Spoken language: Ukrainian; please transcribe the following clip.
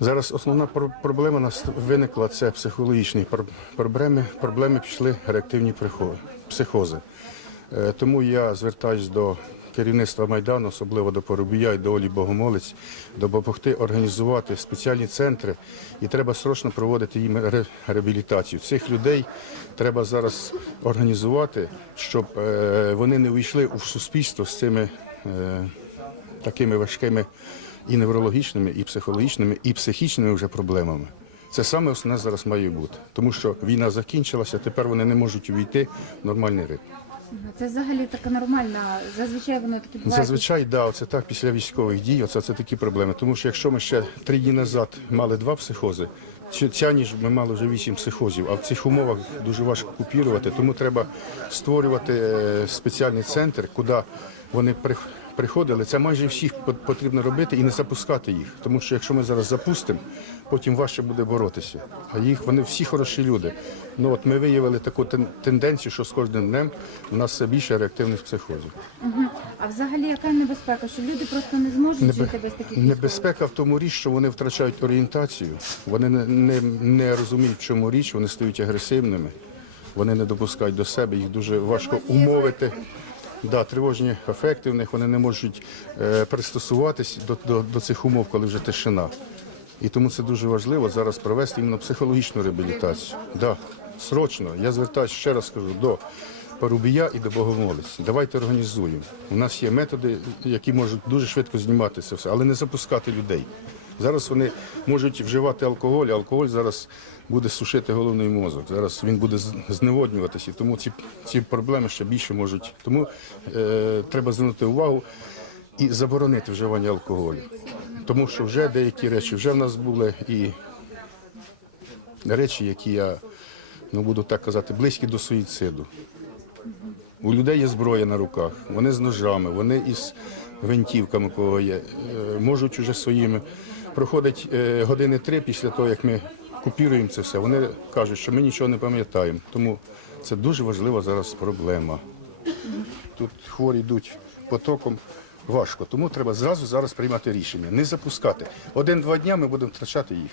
Зараз основна пр- проблема нас виникла це психологічні проблеми. Проблеми пішли реактивні психози. Е, Тому я звертаюсь до керівництва Майдану, особливо до Поробія і до Олі Богомолець, допомогти організувати спеціальні центри, і треба срочно проводити їм ре- реабілітацію. Цих людей треба зараз організувати, щоб е, вони не увійшли у суспільство з цими е, такими важкими і неврологічними, і психологічними, і психічними вже проблемами. Це саме основне зараз має бути, тому що війна закінчилася, тепер вони не можуть увійти в нормальний ритм. Це взагалі така нормальна, зазвичай воно таке буває. Зазвичай, да, оце так після військових дій, оце це такі проблеми. Тому що якщо ми ще три дні назад мали два психози, ця ніж ми мали вже вісім психозів, а в цих умовах дуже важко купірувати, тому треба створювати е, спеціальний центр, куди вони при- приходили. Це майже всіх по- потрібно робити і не запускати їх. Тому що якщо ми зараз запустимо, потім важче буде боротися. А їх вони всі хороші люди. Ну от ми виявили таку тен- тенденцію, що з кожним днем у нас все більше реактивних психозів. Мгм. А взагалі яка небезпека? Що люди просто не зможуть Небе- жити без таких? Небезпека в тому річ, що вони втрачають орієнтацію, вони не, не, не розуміють, в чому річ, вони стають агресивними, вони не допускають до себе, їх дуже важко умовити. Да, тривожні ефекти в них, вони не можуть е, пристосуватись до, до, до цих умов, коли вже тишина. І тому це дуже важливо зараз провести іменно психологічну реабілітацію. Да, срочно. Я звертаюся ще раз скажу до Парубія і до Богомолець. Давайте організуємо. У нас є методи, які можуть дуже швидко знімати це все, але не запускати людей. Зараз вони можуть вживати алкоголь, а алкоголь зараз буде сушити головний мозок. Зараз він буде зневоднюватися, тому ці, ці проблеми ще більше можуть. Тому е, треба звернути увагу і заборонити вживання алкоголю. Тому що вже деякі речі вже в нас були і речі, які я ну буду так казати, близькі до суїциду. У людей є зброя на руках, вони з ножами, вони із гвинтівками, кого є, е, можуть уже своїми. Проходить е, години три після того, як ми купіруємо це все. Вони кажуть, що ми нічого не пам'ятаємо. Тому це дуже важлива зараз проблема. Тут хворі йдуть потоком. Важко, тому треба зразу зараз приймати рішення, не запускати. Один-два дня ми будемо втрачати їх.